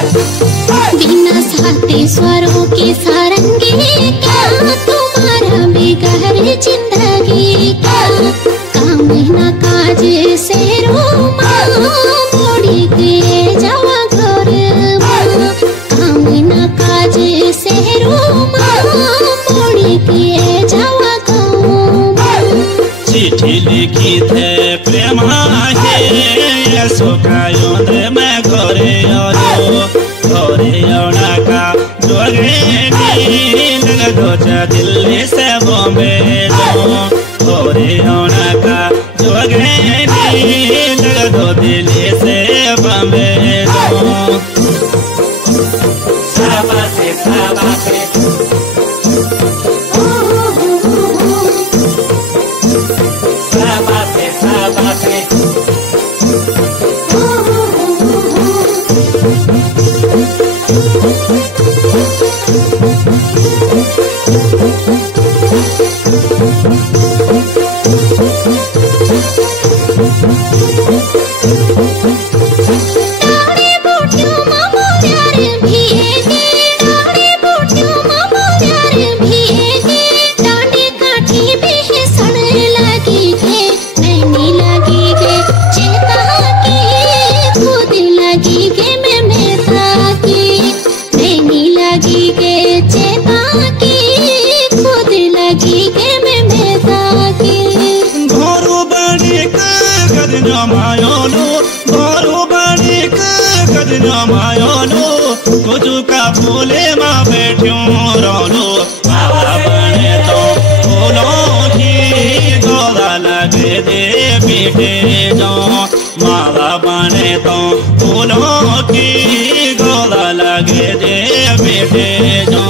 बिना साते स्वरों के सारंगी क्या तुम्हारा बेगहर जिंदगी क्या काम न काज से रोमा मोड़ी के जावा घर काम न काज से रोमा मोड़ी के जावा गाँव। चिट्ठी लिखी थे प्रेमा है सुखायो दे मैं घरे आलो घरे आना का जोगे नील गोचा दिल्ली से बॉम्बे जो घरे आना का जोगे नील गो दिल्ली से बॉम्बे जो साबासे साबासे साबासे साबासे कुजू का फूले माँ बैठ्यूं रोलो माला बने तो फूलों की गोला लगे दे पीटे जो माला बने तो फूलों की गोला लगे दे पीटे जो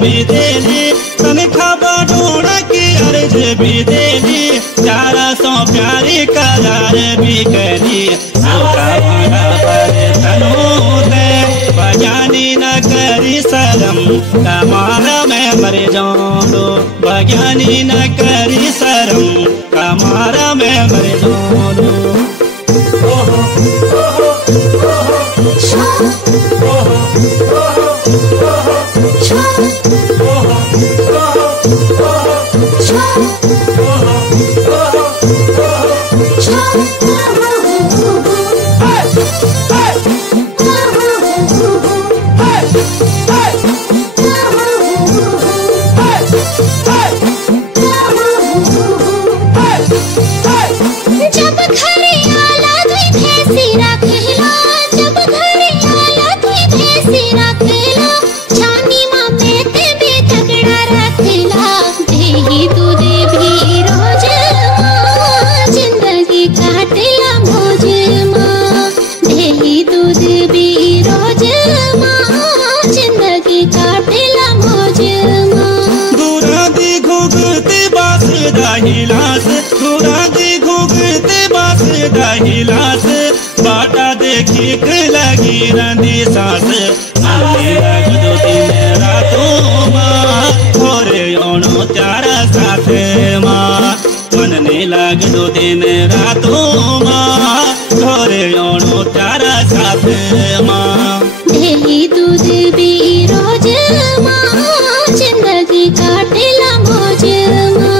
भी देली तनखा बडोड़ा की अर्ज भी देली 400 प्यारी करार भी करी सबका भाड़ा पर तनु दे बजानी न करी शरम कमारा मैं मर जाऊं बजानी न करी शरम कमारा मैं मर जाऊं। हिलास बाटा देखी लगी रंदी सांस मनने लग दो दिन रातों माँ थोरे ओनो चारा साथ माँ मनने लग दो दिन रातों माँ थोरे ओनो चारा साथ माँ।